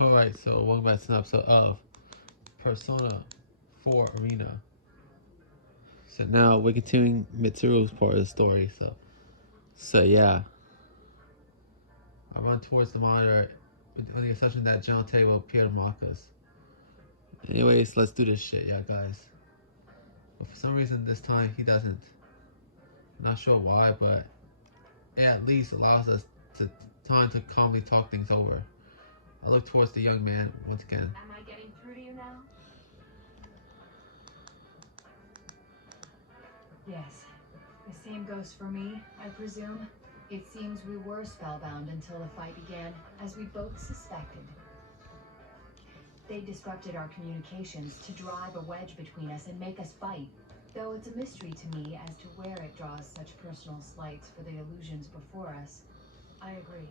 Alright, so welcome back to an episode of Persona 4 Arena. So now we're continuing Mitsuru's part of the story, so yeah. I run towards the monitor with the assumption that John Tay will appear to mock us. Anyways, let's do this shit, yeah guys. But for some reason this time he doesn't. I'm not sure why, but it at least allows us to time to calmly talk things over. I look towards the young man once again. Am I getting through to you now? Yes. The same goes for me, I presume. It seems we were spellbound until the fight began, as we both suspected. They disrupted our communications to drive a wedge between us and make us fight. Though it's a mystery to me as to where it draws such personal slights for the illusions before us. I agree.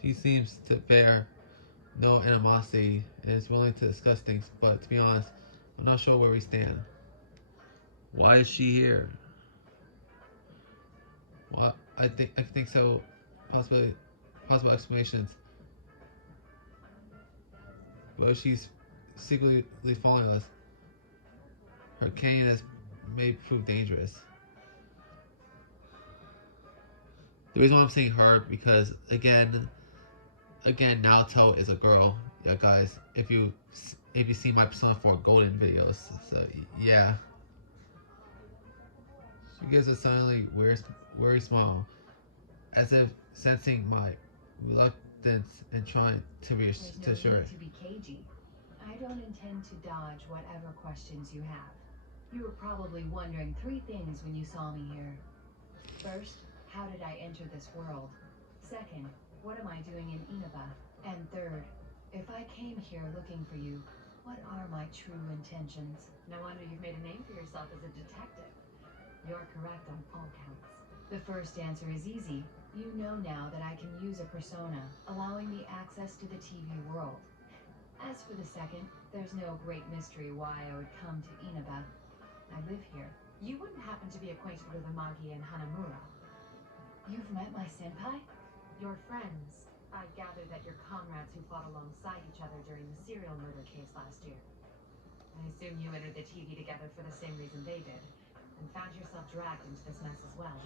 She seems to bear no animosity and is willing to discuss things, but to be honest, I'm not sure where we stand. Why is she here? Well, I think so. Possible explanations. But she's secretly following us. Her canniness may prove dangerous. The reason why I'm saying her because again, Naoto is a girl. Yeah, guys, if you see my Persona 4 Golden videos, so yeah. She gives a suddenly weird smile, as if sensing my reluctance and trying to There's no reassure need it. to be cagey. I don't intend to dodge whatever questions you have. You were probably wondering three things when you saw me here. First, how did I enter this world? Second, what am I doing in Inaba? And third, if I came here looking for you, what are my true intentions? No wonder you've made a name for yourself as a detective. You're correct on all counts. The first answer is easy. You know now that I can use a persona, allowing me access to the TV world. As for the second, there's no great mystery why I would come to Inaba. I live here. You wouldn't happen to be acquainted with Amagi and Hanamura. You've met my senpai? Your friends. I gather that you're comrades who fought alongside each other during the serial murder case last year. I assume you entered the TV together for the same reason they did, and found yourself dragged into this mess as well.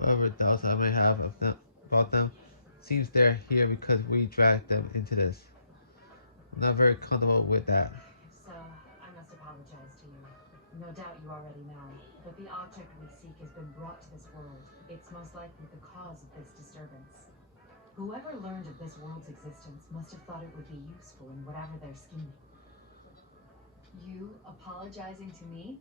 Whatever doubts I may have about them, seems they're here because we dragged them into this. I'm not very comfortable with that. So, I must apologize to you. No doubt you already know, but the object we seek has been brought to this world. It's most likely the cause of this disturbance. Whoever learned of this world's existence must have thought it would be useful in whatever they're scheming. You apologizing to me?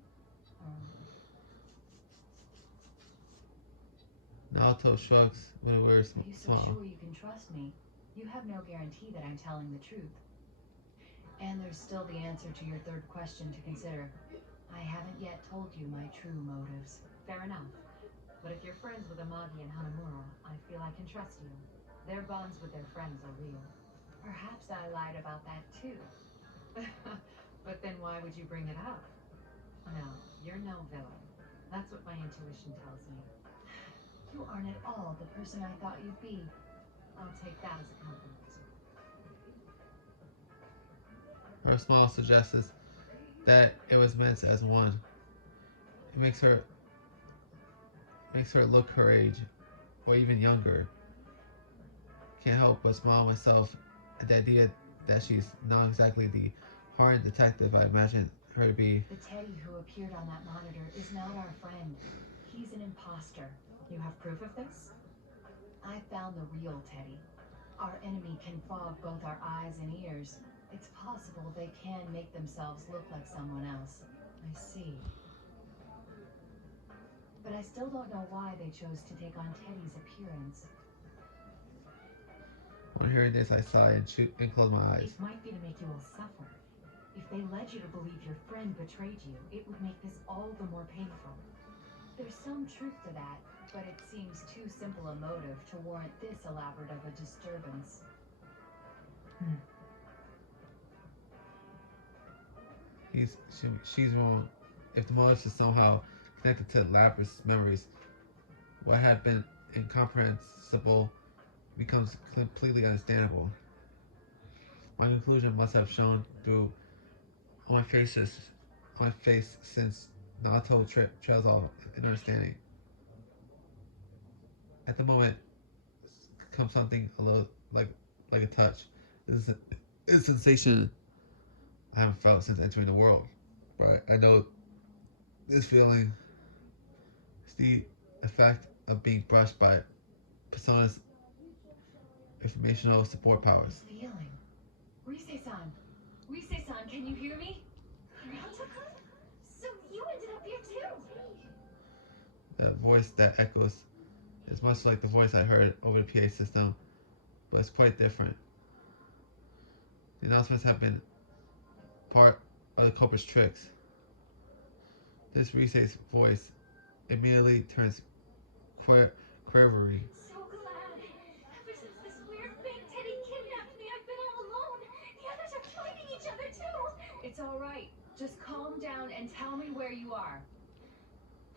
Naoto shrugs with a weird Are you so smile. sure you can trust me? You have no guarantee that I'm telling the truth. And there's still the answer to your third question to consider. I haven't yet told you my true motives. Fair enough. But if you're friends with Amagi and Hanamura, I feel I can trust you. Their bonds with their friends are real. Perhaps I lied about that too. But then why would you bring it up? No, you're no villain. That's what my intuition tells me. You aren't at all the person I thought you'd be. I'll take that as a compliment. Her smile suggests that it was meant as one. It makes her look her age, or even younger. Can't help but smile myself at the idea that she's not exactly the hardened detective I imagined her to be. The Teddy who appeared on that monitor is not our friend. He's an imposter. You have proof of this? I found the real Teddy. Our enemy can fog both our eyes and ears. It's possible they can make themselves look like someone else. I see. But I still don't know why they chose to take on Teddy's appearance. On hearing this, I sigh and close my eyes. It might be to make you all suffer. If they led you to believe your friend betrayed you, it would make this all the more painful. There's some truth to that, but it seems too simple a motive to warrant this elaborate of a disturbance. She's wrong. If the motive is somehow connected to Lapis' memories, what had been incomprehensible becomes completely understandable. My conclusion must have shown through on my face since Naruto trails off in understanding. At the moment comes something a little like a touch. This is a sensation I haven't felt since entering the world. But I know this feeling is the effect of being brushed by Persona's informational support powers. This feeling. Rise-san. Rise-san, can you hear me? Naoto-kun? So you ended up here too? The voice that echoes is much like the voice I heard over the PA system, but it's quite different. The announcements have been part of the culprit's tricks. This Rise's voice immediately turns quavery. So glad. Ever since this weird fake Teddy kidnapped me, I've been all alone. The others are fighting each other too. It's all right. Just calm down and tell me where you are.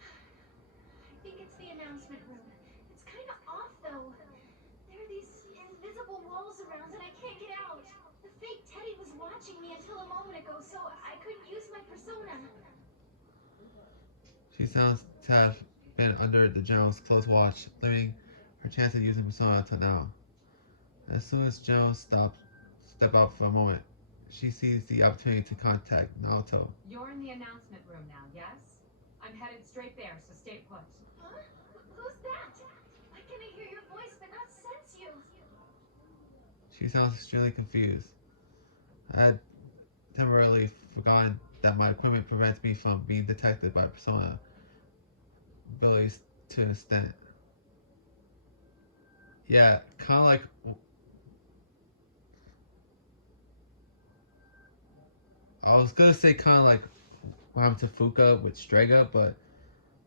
I think it's the announcement room. It's kind of off though. There are these invisible walls around and I can't get out. The fake Teddy was watching me until a moment ago, so I couldn't use my persona. She sounds to have been under the general's close watch, limiting her chance of using persona until now. As soon as General step out for a moment, she sees the opportunity to contact Naoto. You're in the announcement room now, yes? I'm headed straight there, so stay put. Huh? Who's that? Why can I hear your voice but not sense you? She sounds extremely confused. I had temporarily forgotten that my equipment prevents me from being detected by persona abilities to an extent. Yeah, kind of like I was gonna say kind of like what happened to Fuka with Strega, but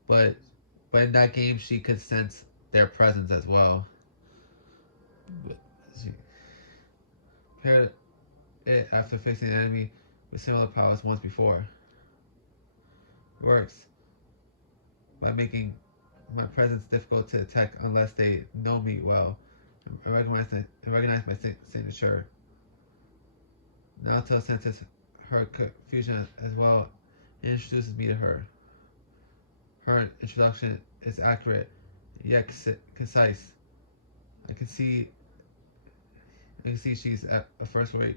but in that game she could sense their presence as well. But she paired it after facing an enemy with similar powers once before. Works by making my presence difficult to detect unless they know me well and recognize my signature. Naoto senses her confusion as well and introduces me to her. Her introduction is accurate yet concise. I can see she's a first-rate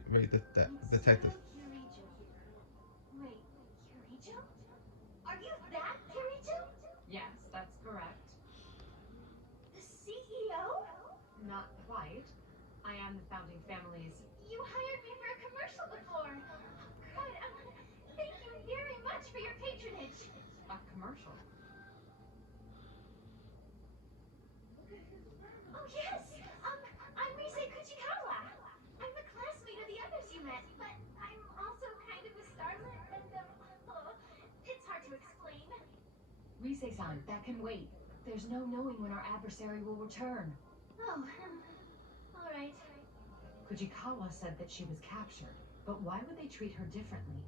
detective. Kirijo. Wait, Kirijo? Are you that Kirijo? Yes, that's correct. The CEO? Not quite. I am the founding family's. You hired me for a commercial before. Good. Thank you very much for your patronage. A commercial. Oh yes. I'm Rise Kuchikawa. I'm the classmate of the others you met, but I'm also kind of a starlet and it's hard to explain. Rise-san, that can wait. There's no knowing when our adversary will return. Oh, all right. Kujikawa said that she was captured, but why would they treat her differently?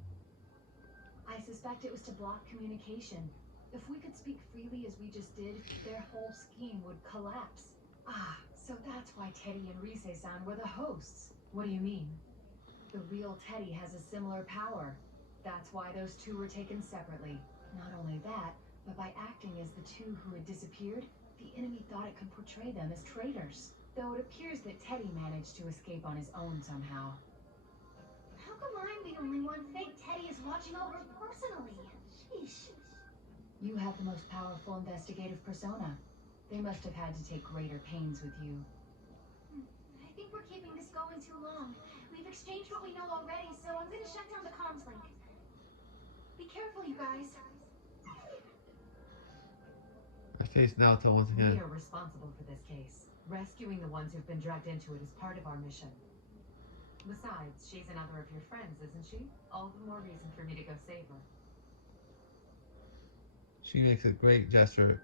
I suspect it was to block communication. If we could speak freely as we just did, their whole scheme would collapse. Ah, so that's why Teddy and Rise-san were the hosts. What do you mean? The real Teddy has a similar power. That's why those two were taken separately. Not only that, but by acting as the two who had disappeared, the enemy thought it could portray them as traitors. Though it appears that Teddy managed to escape on his own somehow. How come I'm the only one fake Teddy is watching over personally? Sheesh. You have the most powerful investigative persona. They must have had to take greater pains with you. I think we're keeping this going too long. We've exchanged what we know already, so I'm gonna shut down the comms link. Be careful, you guys. I face Naoto once We again. are responsible for this case. Rescuing the ones who've been dragged into it is part of our mission. Besides, she's another of your friends, isn't she? All the more reason for me to go save her. She makes a great gesture,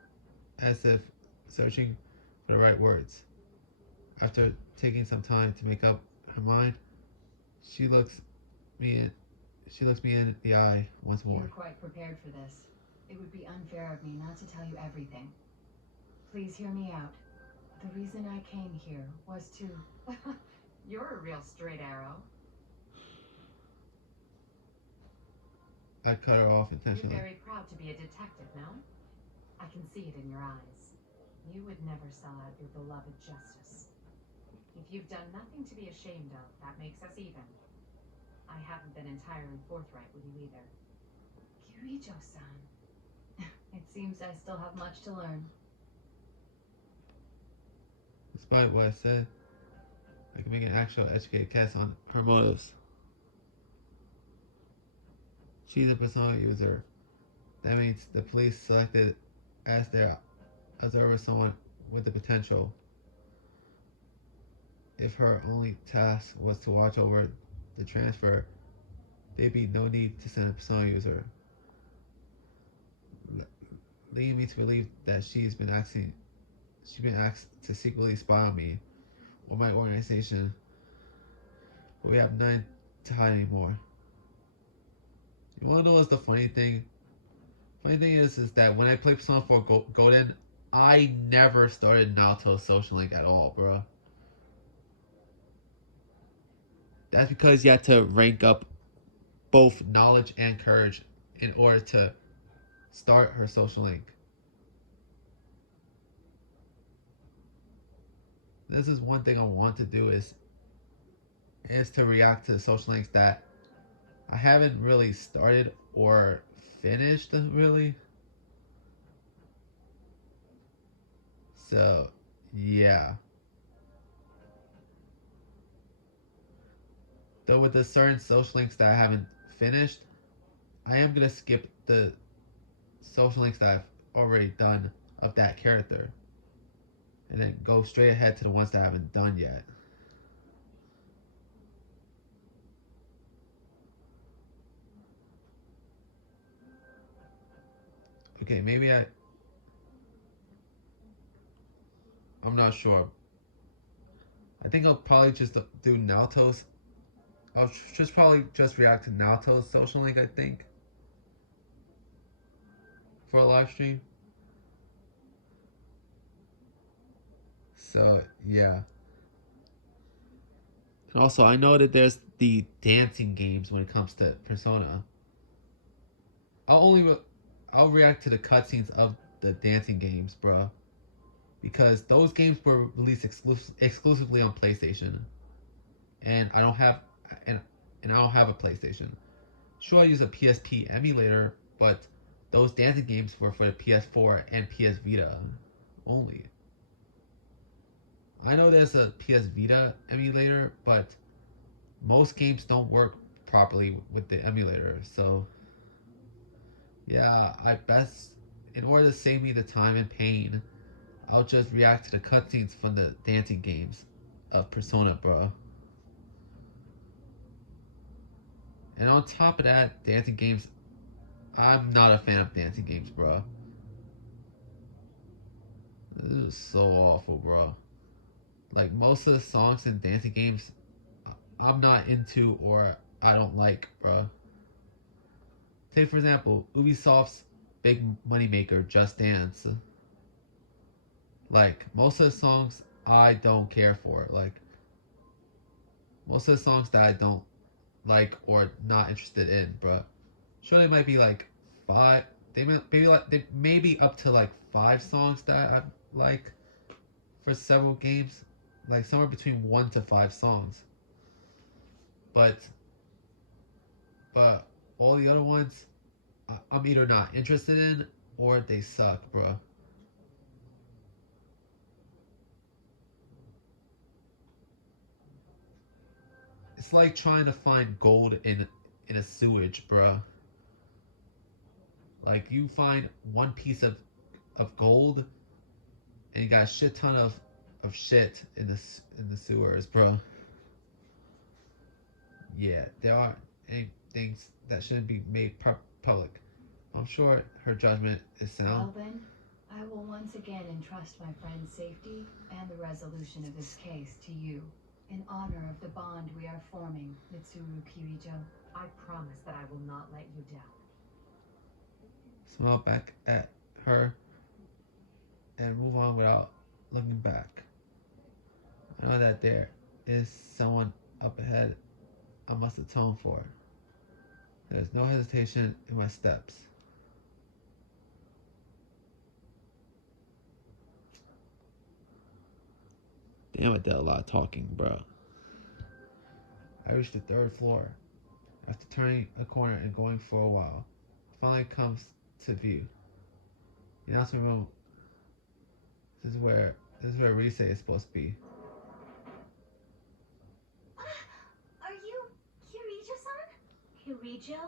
as if searching for the right words. After taking some time to make up her mind, she looks me in the eye once more. You're quite prepared for this. It would be unfair of me not to tell you everything. Please hear me out. The reason I came here was to... You're a real straight arrow. I cut her off You're intentionally. very proud to be a detective, no? I can see it in your eyes. You would never sell out your beloved justice. If you've done nothing to be ashamed of, that makes us even. I haven't been entirely forthright with you either. Kirijo-san. It seems I still have much to learn. Despite what I said, I can make an actual educated guess on her motives. She's a persona user. That means the police selected as their observer someone with the potential. If her only task was to watch over the transfer, there'd be no need to send a persona user. Leading me to believe that she's been asked to secretly spy on me or my organization, but we have nothing to hide anymore. You wanna know what's the funny thing? Funny thing is that when I played Persona 4 Golden, I never started Naoto's social link at all, bro. That's because you had to rank up both knowledge and courage in order to start her social link. This is one thing I want to do is to react to the social links that I haven't really started or finished really. So yeah. Though with the certain social links that I haven't finished, I am gonna skip the social links that I've already done of that character. And then go straight ahead to the ones that I haven't done yet. Okay, maybe I'm not sure. I think I'll probably just do Naoto's. I'll just probably just react to Naoto's social link, I think. For a live stream. So, yeah. And also, I know that there's the dancing games when it comes to Persona. I'll react to the cutscenes of the dancing games, bruh. Because those games were released exclusively on PlayStation. And I don't have and I don't have a PlayStation. Sure, I use a PSP emulator, but those dancing games were for the PS4 and PS Vita only. I know there's a PS Vita emulator, but most games don't work properly with the emulator. So, yeah, in order to save me the time and pain, I'll just react to the cutscenes from the dancing games of Persona, bro. And on top of that, dancing games, I'm not a fan of dancing games, bro. This is so awful, bro. Like, most of the songs in dancing games, I'm not into or I don't like, bro. Take, for example, Ubisoft's big moneymaker, Just Dance. Like, most of the songs I don't care for. Like, most of the songs that I don't like or not interested in, bro. Sure, they might be like five. They may be up to like 5 songs that I like for several games, like somewhere between 1 to 5 songs. But all the other ones, I'm either not interested in or they suck, bro. It's like trying to find gold in a sewage, bro. Like you find one piece of gold and you got a shit ton of shit in the sewers, bro. Yeah, there are any things that shouldn't be made public. I'm sure her judgment is Well sound. then, I will once again entrust my friend's safety and the resolution of this case to you, in honor of the bond we are forming, Mitsuru Kirijo. I promise that I will not let you down. Smile back at her and move on without looking back. that there is someone up ahead I must atone for. There's no hesitation in my steps. Damn, I did a lot of talking, bro. I reached the third floor. After turning a corner and going for a while, finally comes to view. The announcement room. This is where Rise is supposed to be. Are you Kirijo-san? Kirijo?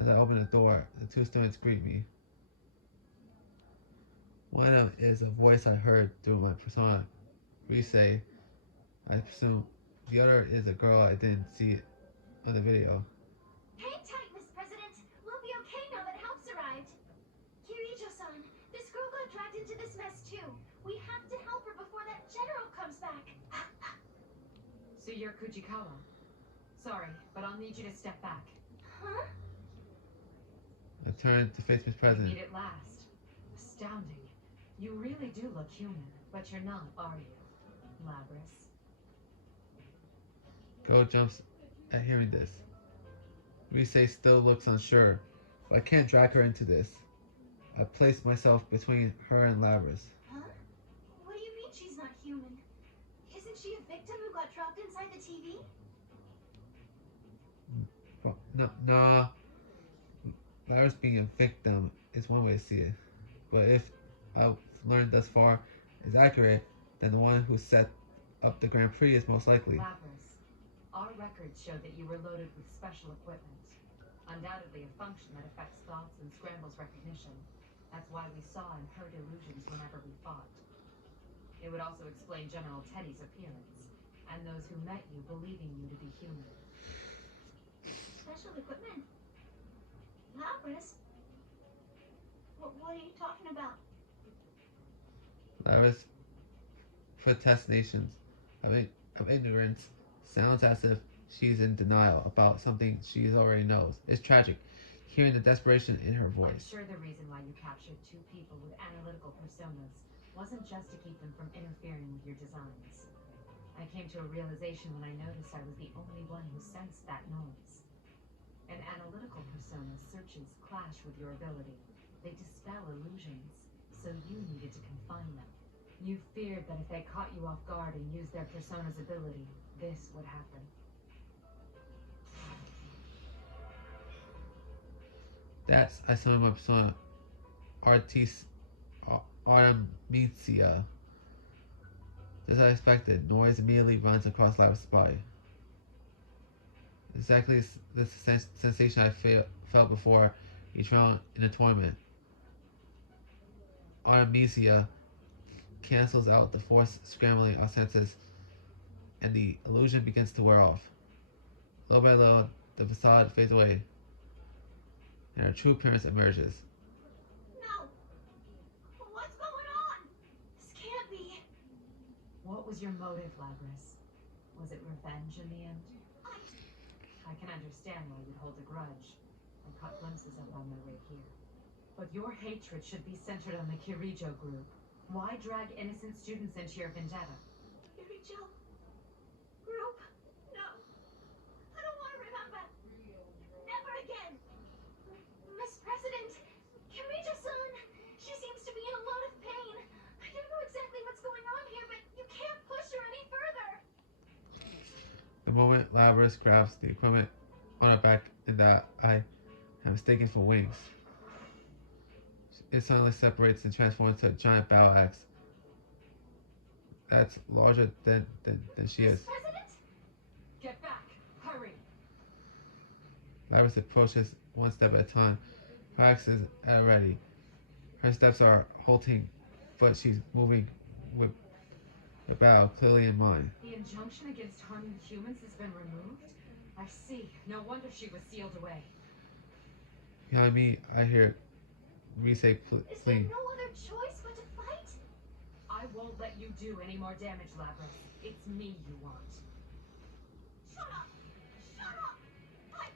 As I open the door, the two students greet me. One of them is a voice I heard through my persona, Rise, I presume. The other is a girl I didn't see on the video. Hang tight, Miss President. We'll be okay now that help's arrived. Kirijo-san, this girl got dragged into this mess too. We have to help her before that general comes back. So you're Kujikawa. Sorry, but I'll need you to step back. Huh? I turned to face Miss You President. meet it last. Astounding. You really do look human, but you're not, are you, Labris? Girl jumps at hearing this. Rise still looks unsure, but I can't drag her into this. I place myself between her and Labris. Huh? What do you mean she's not human? Isn't she a victim who got dropped inside the TV? Well, no, nah. Labris being a victim is one way to see it. But if I've learned thus far is accurate, then the one who set up the Grand Prix is most likely. Labris, our records show that you were loaded with special equipment. Undoubtedly a function that affects thoughts and scrambles recognition. That's why we saw and heard illusions whenever we fought. It would also explain General Teddy's appearance, and those who met you believing you to be human. Special equipment? Labris? What are you talking about? Labris' protestations of ignorance sounds as if she's in denial about something she already knows. It's tragic, hearing the desperation in her I'm voice. sure the reason why you captured two people with analytical personas wasn't just to keep them from interfering with your designs. I came to a realization when I noticed I was the only one who sensed that noise. An analytical persona's searches clash with your ability. They dispel illusions, so you needed to confine them. You feared that if they caught you off guard and used their persona's ability, this would happen. That's, I summon my persona, Artemisia. Just as I expected, noise immediately runs across Labris' body. Exactly the sensation I felt before each round in a tournament. Artemisia cancels out the force scrambling our senses, and the illusion begins to wear off. Little by little, the facade fades away, and her true appearance emerges. No! What's going on? This can't be. What was your motive, Labris? Was it revenge in the end? I can understand why you'd hold a grudge. I caught glimpses of it on my way here. But your hatred should be centered on the Kirijo group. Why drag innocent students into your vendetta? Kirijo? Group? No. I don't want to remember. Never again. Miss President, Kirijo-san, she seems to be in a lot of pain. I don't know exactly what's going on here, but you can't push her any further. The moment Labris grabs the equipment on her back and that I am mistaken for wings, it suddenly separates and transforms into a giant battle axe that's larger than she Miss is. President? Get back! Hurry! Labris approaches one step at a time. Her axe is at a ready. Her steps are halting, but she's moving with the battle clearly in mind. The injunction against harming humans has been removed? I see. No wonder she was sealed away. Behind me, I hear Rise Is there plead. no other choice but to fight? I won't let you do any more damage, Labris. It's me you want. Shut up! Shut up! I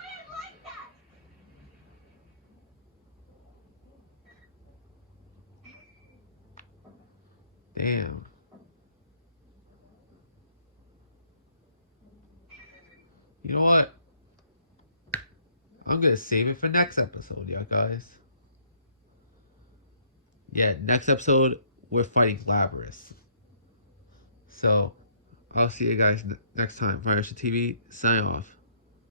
didn't like that! Damn. You know what? I'm gonna save it for next episode, y'all guys. Yeah, next episode we're fighting Labrys. So I'll see you guys next time. Virus TV, sign off.